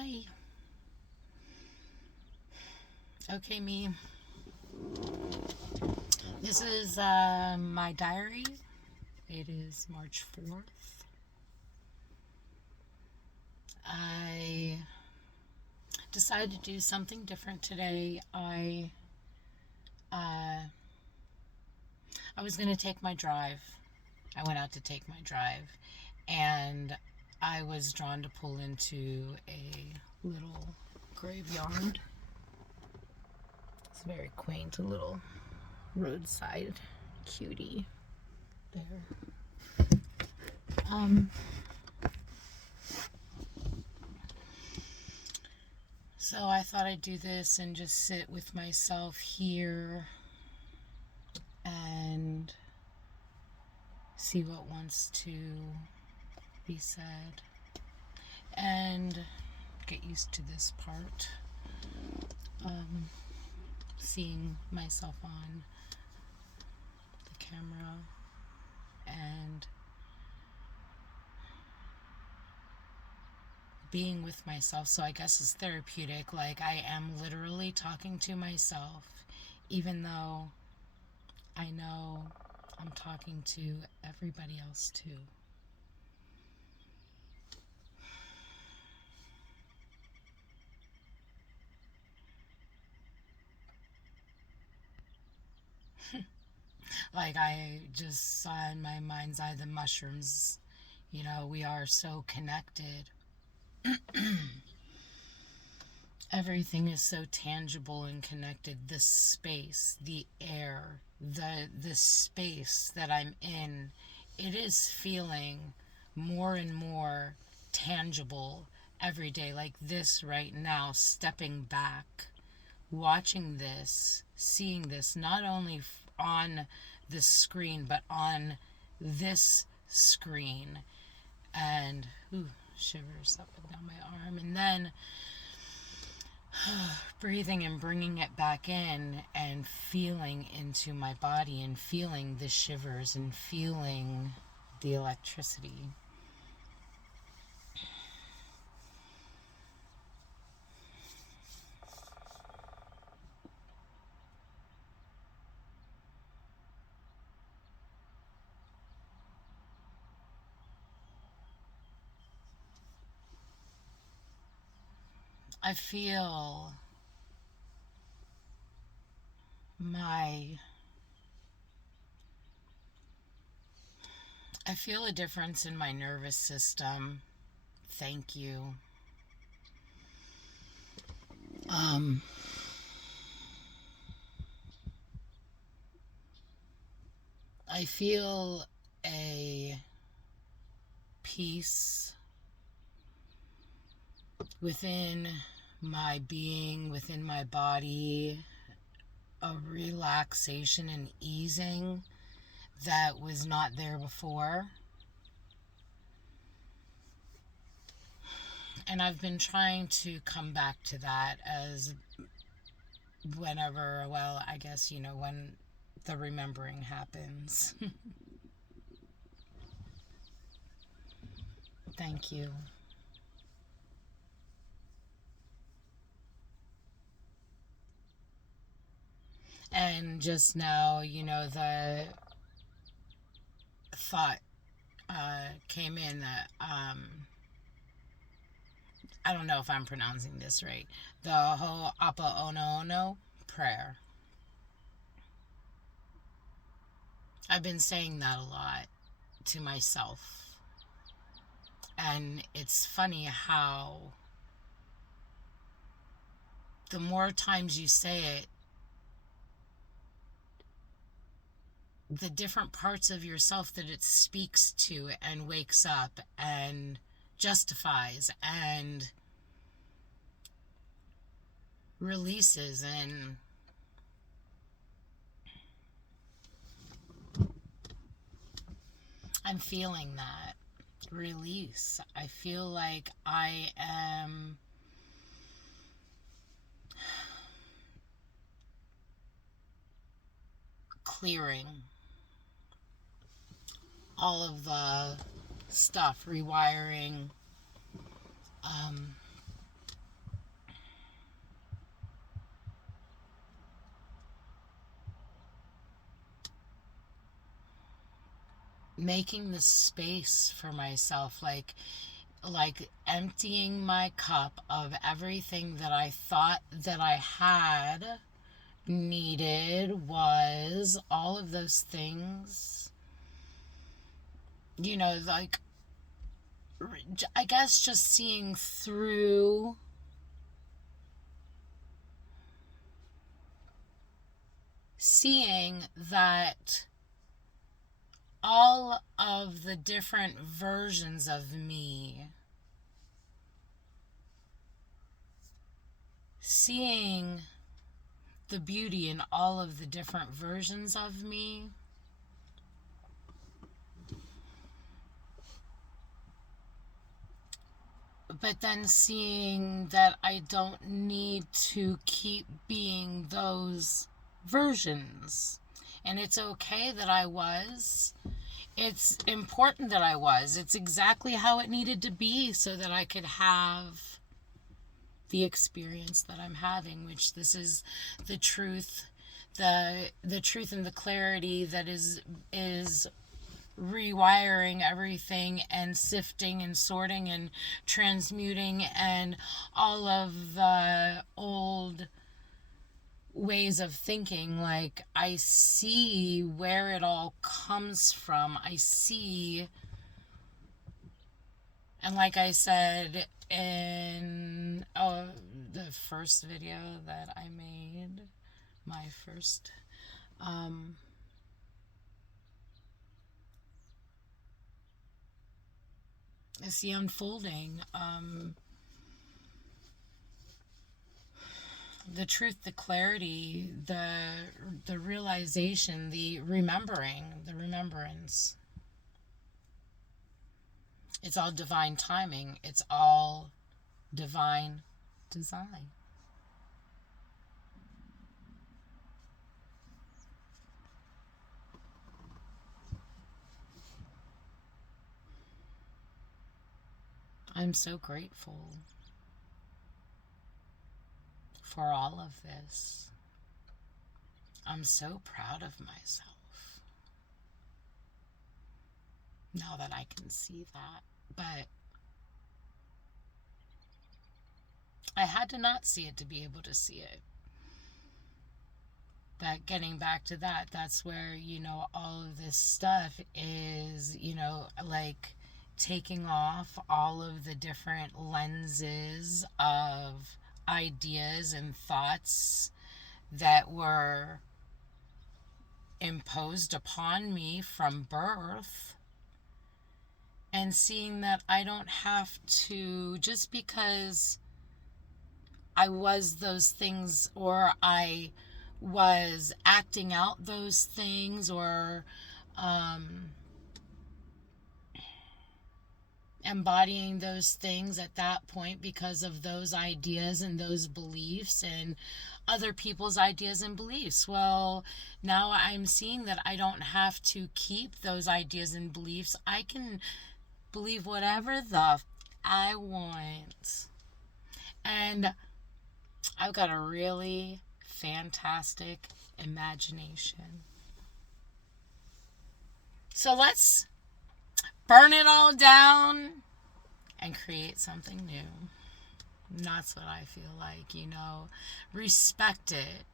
Hi. Okay, me. This is my diary. It is March 4th. I decided to do something different today. I was going to take my drive. I went out to take my drive, and I was drawn to pull into a little graveyard. It's very quaint, a little roadside cutie there. So I thought I'd do this and just sit with myself here and see what wants to be said and get used to this part. Seeing myself on the camera and being with myself. So I guess it's therapeutic. Like, I am literally talking to myself, even though I know I'm talking to everybody else too. Like, I just saw in my mind's eye the mushrooms. You know, we are so connected. Everything is so tangible and connected. The space, the air, the space that I'm in, it is feeling more and more tangible every day. Like this right now, stepping back, watching this, seeing this, not only on the screen, but on this screen. And shivers up and down my arm. And then breathing and bringing it back in and feeling into my body and feeling the shivers and feeling the electricity. I feel I feel a difference in my nervous system. Thank you. I feel a peace within my being, within my body, a relaxation and easing that was not there before. And I've been trying to come back to that as whenever, well, I guess, when the remembering happens. Thank you. And just now, the thought came in that I don't know if I'm pronouncing this right. The Ho'oponopono prayer. I've been saying that a lot to myself. And it's funny how the more times you say it, the different parts of yourself that it speaks to and wakes up and justifies and releases. And I'm feeling that release. I feel like I am clearing all of the stuff, rewiring, making the space for myself, like emptying my cup of everything that I thought that I had, needed, was, all of those things. You know, like, I guess just seeing through that all of the different versions of me, seeing the beauty in all of the different versions of me, but then seeing that I don't need to keep being those versions. And it's okay that I was. It's important that I was. It's exactly how it needed to be so that I could have the experience that I'm having, which this is the truth, the truth and the clarity that is rewiring everything and sifting and sorting and transmuting and all of the old ways of thinking. Like, I see where it all comes from. I see, and like I said in the first video that I made, my first it's the unfolding, the truth, the clarity, the realization, the remembrance. It's all divine timing. It's all divine design. I'm so grateful for all of this. I'm so proud of myself now that I can see that. But I had to not see it to be able to see it. But getting back to that, that's where, all of this stuff is, like taking off all of the different lenses of ideas and thoughts that were imposed upon me from birth, and seeing that I don't have to, just because I was those things, or I was acting out those things, or embodying those things at that point because of those ideas and those beliefs and other people's ideas and beliefs. Well, now I'm seeing that I don't have to keep those ideas and beliefs. I can believe whatever the I want. And I've got a really fantastic imagination. So let's burn it all down and create something new. And that's what I feel like, respect it.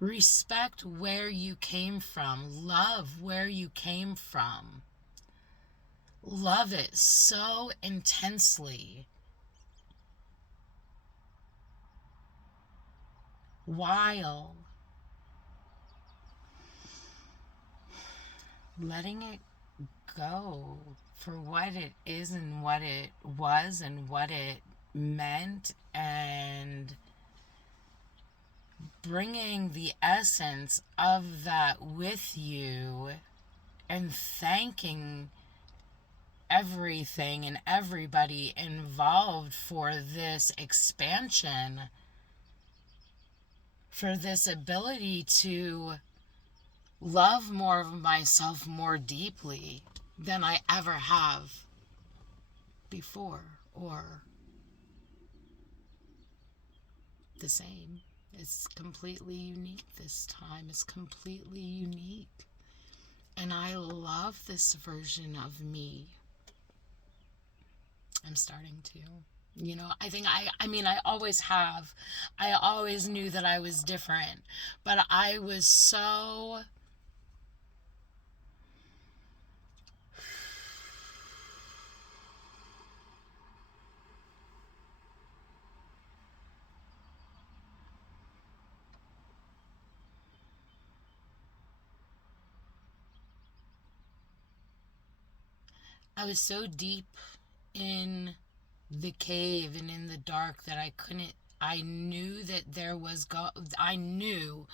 Respect where you came from. Love where you came from. Love it so intensely. While letting it go for what it is and what it was and what it meant, and bringing the essence of that with you, and thanking everything and everybody involved for this expansion, for this ability to love more of myself more deeply than I ever have before, or the same. It's completely unique this time. It's completely unique. And I love this version of me. I'm starting to. I think I mean, I always have. I always knew that I was different. But I was so deep in the cave and in the dark that I knew that there was God. I knew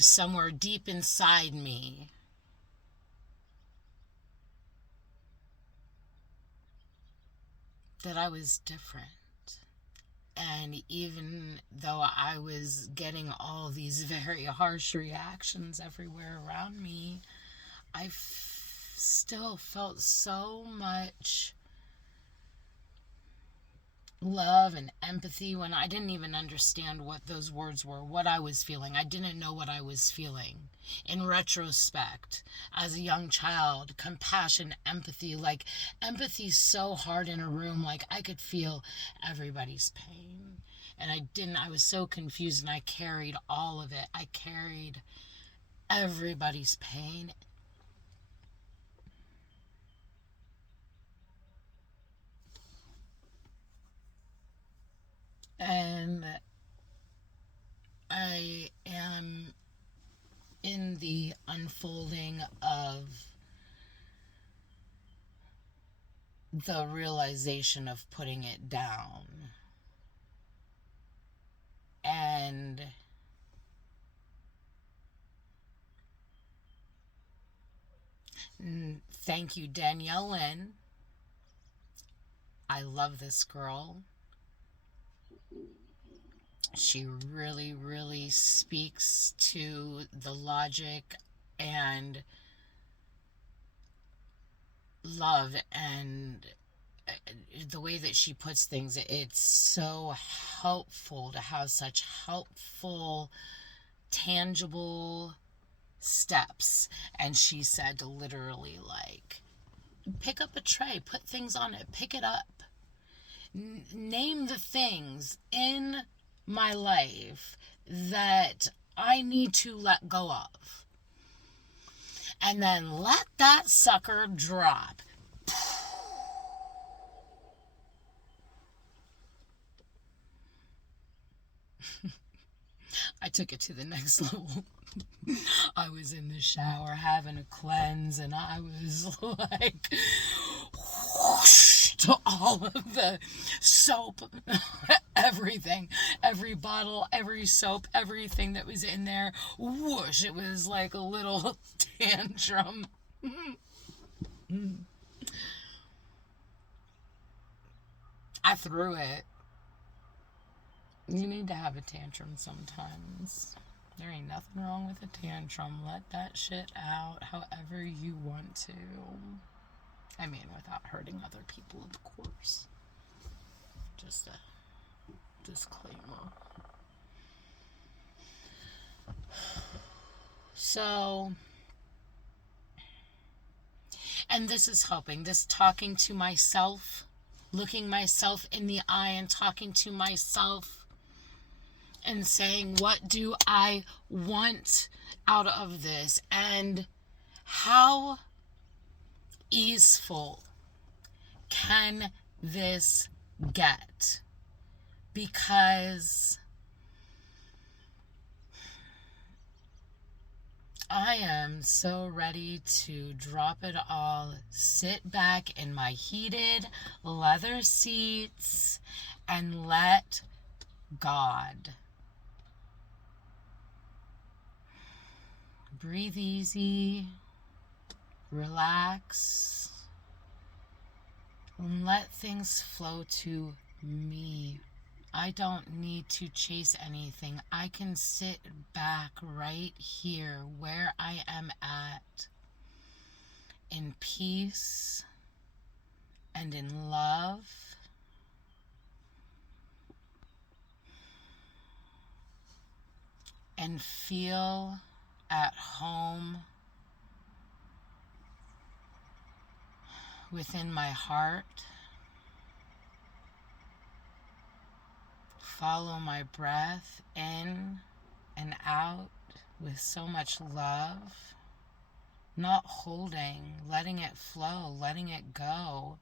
somewhere deep inside me that I was different. And even though I was getting all these very harsh reactions everywhere around me, still felt so much love and empathy when I didn't even understand what those words were, what I was feeling. I didn't know what I was feeling. In retrospect, as a young child, compassion, empathy, like empathy's so hard in a room, like I could feel everybody's pain. And I was so confused and I carried all of it. I carried everybody's pain. And I am in the unfolding of the realization of putting it down. And thank you, Danielle Lynn. I love this girl. She really, really speaks to the logic and love and the way that she puts things. It's so helpful to have such helpful, tangible steps. And she said literally, like, pick up a tray, put things on it, pick it up. Name the things in my life that I need to let go of. And then let that sucker drop. I took it to the next level. I was in the shower having a cleanse and I was like whoosh, to all of the soap, everything, every bottle, every soap, everything that was in there, whoosh, it was like a little tantrum. I threw it. You need to have a tantrum sometimes. There ain't nothing wrong with a tantrum. Let that shit out however you want to. I mean, without hurting other people, of course. Just a disclaimer. So, and this is helping. This talking to myself, looking myself in the eye and talking to myself and saying, what do I want out of this? And how easeful can this get? Because I am so ready to drop it all, sit back in my heated leather seats, and let God. Breathe easy, relax, and let things flow to me. I don't need to chase anything. I can sit back right here where I am at, in peace and in love. And feel at home within my heart. Follow my breath in and out with so much love. Not holding, letting it flow, letting it go.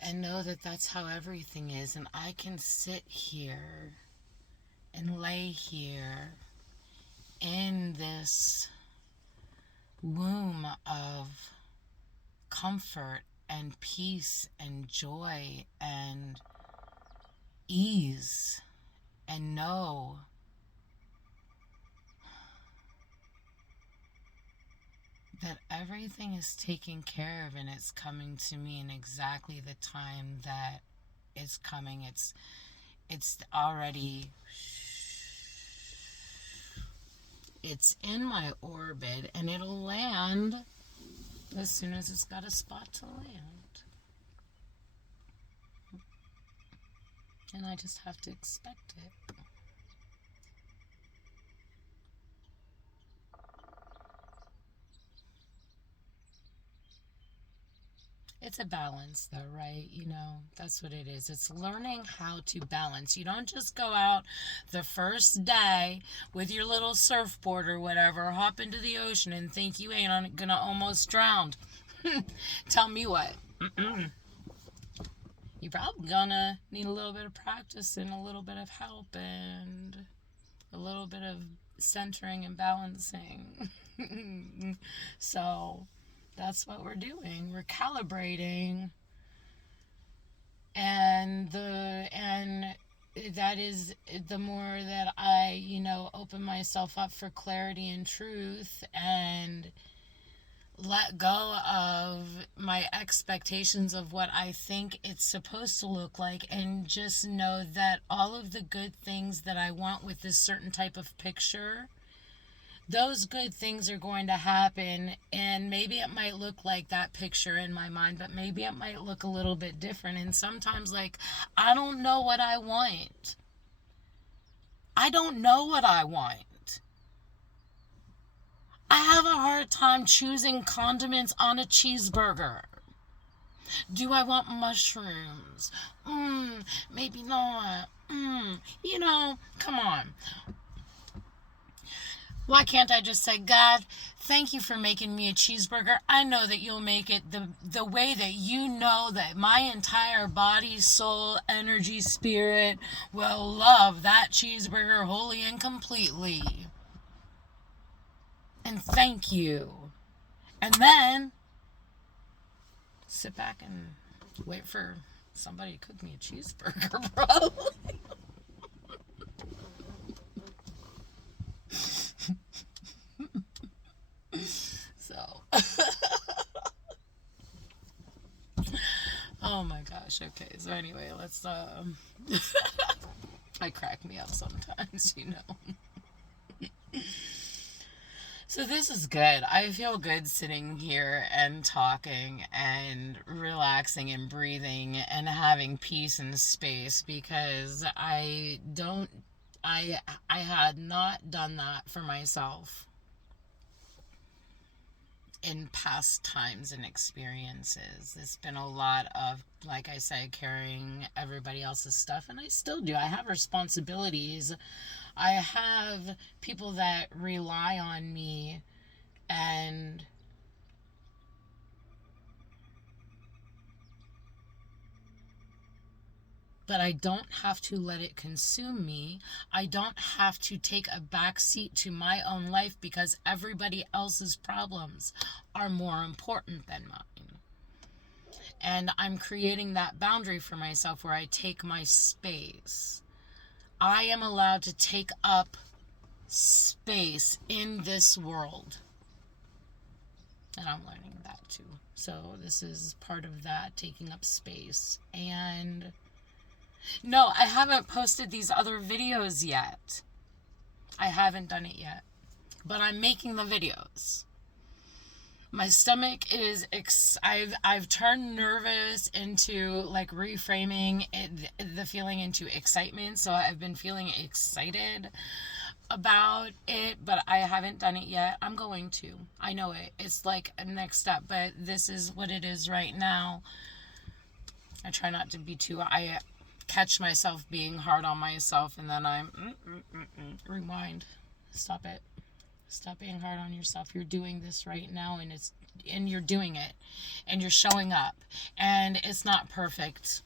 And know that that's how everything is. And I can sit here and lay here in this womb of comfort and peace and joy and ease, and know that everything is taken care of, and it's coming to me in exactly the time that it's coming. It's already, it's in my orbit, and it'll land as soon as it's got a spot to land. And I just have to expect it. It's a balance though, right? You know, that's what it is. It's learning how to balance. You don't just go out the first day with your little surfboard or whatever, hop into the ocean and think you ain't gonna almost drown. Tell me what. You're probably gonna need a little bit of practice and a little bit of help and a little bit of centering and balancing. So that's what we're doing. We're calibrating, and that is the more that I, open myself up for clarity and truth and let go of my expectations of what I think it's supposed to look like, and just know that all of the good things that I want with this certain type of picture, those good things are going to happen. And maybe it might look like that picture in my mind, but maybe it might look a little bit different. And sometimes, I don't know what I want. I don't know what I want. I have a hard time choosing condiments on a cheeseburger. Do I want mushrooms? Maybe not. Come on. Why can't I just say, God, thank you for making me a cheeseburger. I know that you'll make it the way that you know that my entire body, soul, energy, spirit will love that cheeseburger wholly and completely. And thank you. And then sit back and wait for somebody to cook me a cheeseburger, bro. So, oh my gosh. Okay. So anyway, let's, I crack me up sometimes, So this is good. I feel good sitting here and talking and relaxing and breathing and having peace and space, because I had not done that for myself in past times and experiences. It's been a lot of, like I said, carrying everybody else's stuff, and I still do. I have responsibilities. I have people that rely on me, but I don't have to let it consume me. I don't have to take a back seat to my own life because everybody else's problems are more important than mine. And I'm creating that boundary for myself where I take my space. I am allowed to take up space in this world. And I'm learning that too. So this is part of that, taking up space. And no, I haven't posted these other videos yet. I haven't done it yet. But I'm making the videos. My stomach is, I've turned nervous into reframing the feeling into excitement. So I've been feeling excited. about it, but I haven't done it yet. I'm going to. I know it. It's like a next step, but this is what it is right now. I try not to be too. I catch myself being hard on myself, and then I'm rewind. Stop it. Stop being hard on yourself. You're doing this right now, and you're doing it, and you're showing up, and it's not perfect,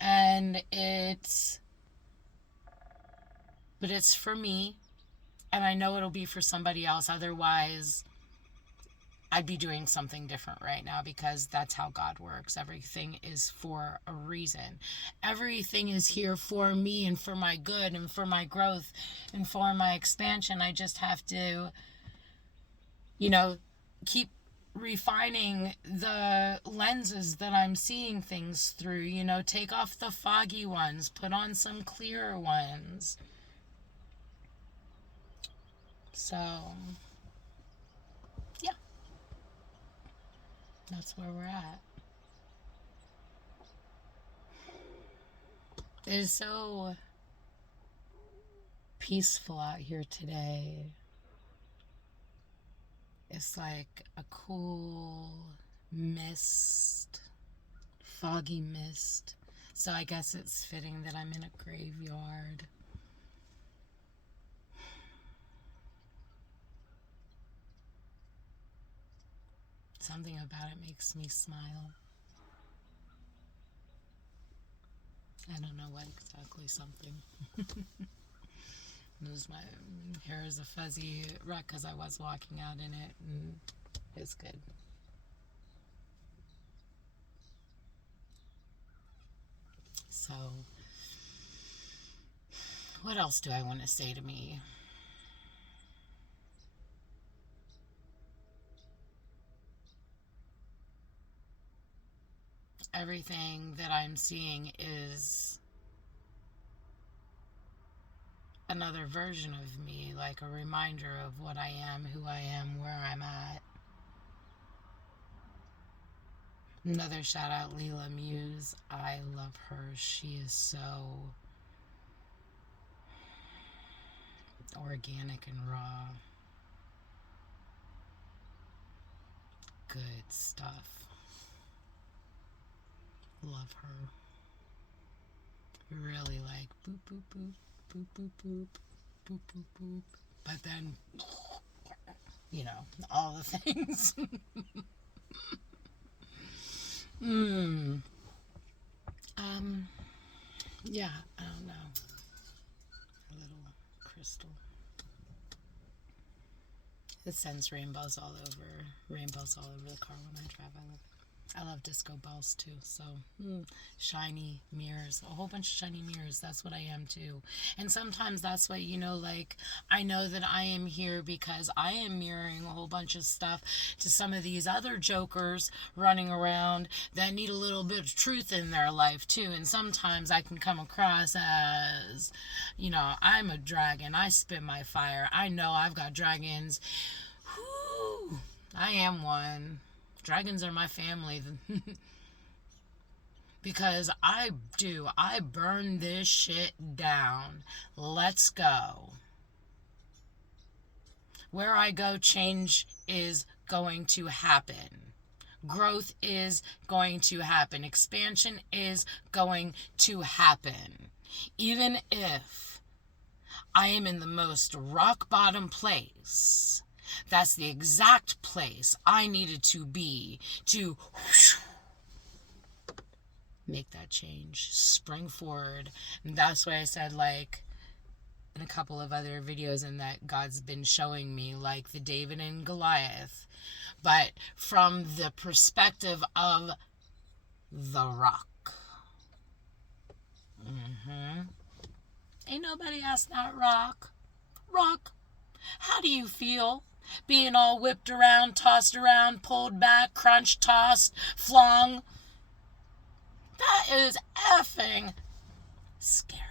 and but it's for me, and I know it'll be for somebody else. Otherwise, I'd be doing something different right now, because that's how God works. Everything is for a reason. Everything is here for me and for my good and for my growth and for my expansion. I just have to, keep refining the lenses that I'm seeing things through. Take off the foggy ones, put on some clearer ones. So, yeah. That's where we're at. It is so peaceful out here today. It's like a cool mist, foggy mist. So I guess it's fitting that I'm in a graveyard. Something about it makes me smile. I don't know what exactly something. My hair is a fuzzy wreck because I was walking out in it, and it's good. So, what else do I want to say to me? Everything that I'm seeing is another version of me, like a reminder of what I am, who I am, where I'm at. Another shout out, Leela Muse. I love her. She is so organic and raw. Good stuff. Love her. Really like boop, boop, boop, boop, boop, boop, boop, boop, boop. But then, all the things. Yeah, I don't know. A little crystal. It sends rainbows all over the car when I drive. I love disco balls too. So shiny mirrors, a whole bunch of shiny mirrors. That's what I am too. And sometimes that's what, I know that I am here because I am mirroring a whole bunch of stuff to some of these other jokers running around that need a little bit of truth in their life too. And sometimes I can come across as, I'm a dragon. I spit my fire. I know I've got dragons. Whew, I am one. Dragons are my family. Because I burn this shit down. Let's go. Where I go, change is going to happen. Growth is going to happen. Expansion is going to happen. Even if I am in the most rock bottom place, that's the exact place I needed to be to make that change, spring forward. And that's why I said, in a couple of other videos, and that God's been showing me, like the David and Goliath, but from the perspective of the rock. Ain't nobody asked that rock. Rock, how do you feel? Being all whipped around, tossed around, pulled back, crunched, tossed, flung. That is effing scary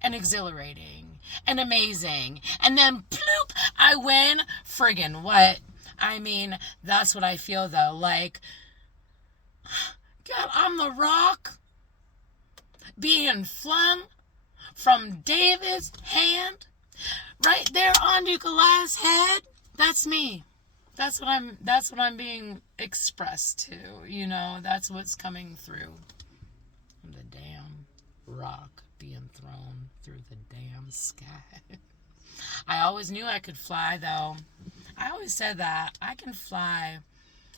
and exhilarating and amazing. And then ploop, I win. Friggin' what? I mean, that's what I feel though. Like, God, I'm the rock being flung from David's hand right there on Nikolai's head. That's me. That's what I'm being expressed to, you know, that's what's coming through. The damn rock being thrown through the damn sky. I always knew I could fly, though. I always said that. I can fly.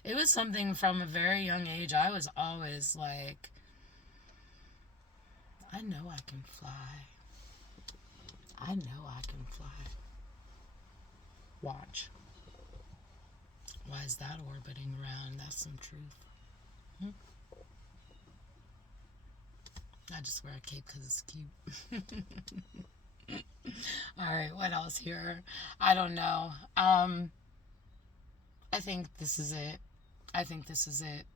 It was something from a very young age. I was always like, I know I can fly. I know I can fly. Watch. Why is that orbiting around? That's some truth. I just wear a cape because it's cute. Alright, what else here? I don't know. I think this is it. I think this is it.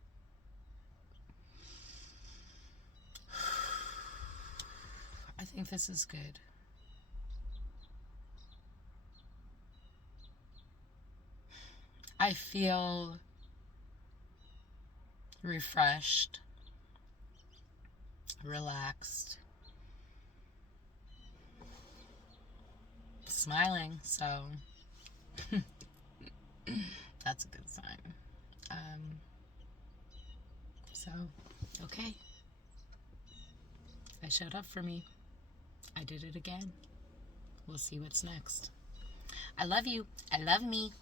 I think this is good. I feel refreshed, relaxed, smiling, so that's a good sign. So, okay. I showed up for me. I did it again. We'll see what's next. I love you. I love me.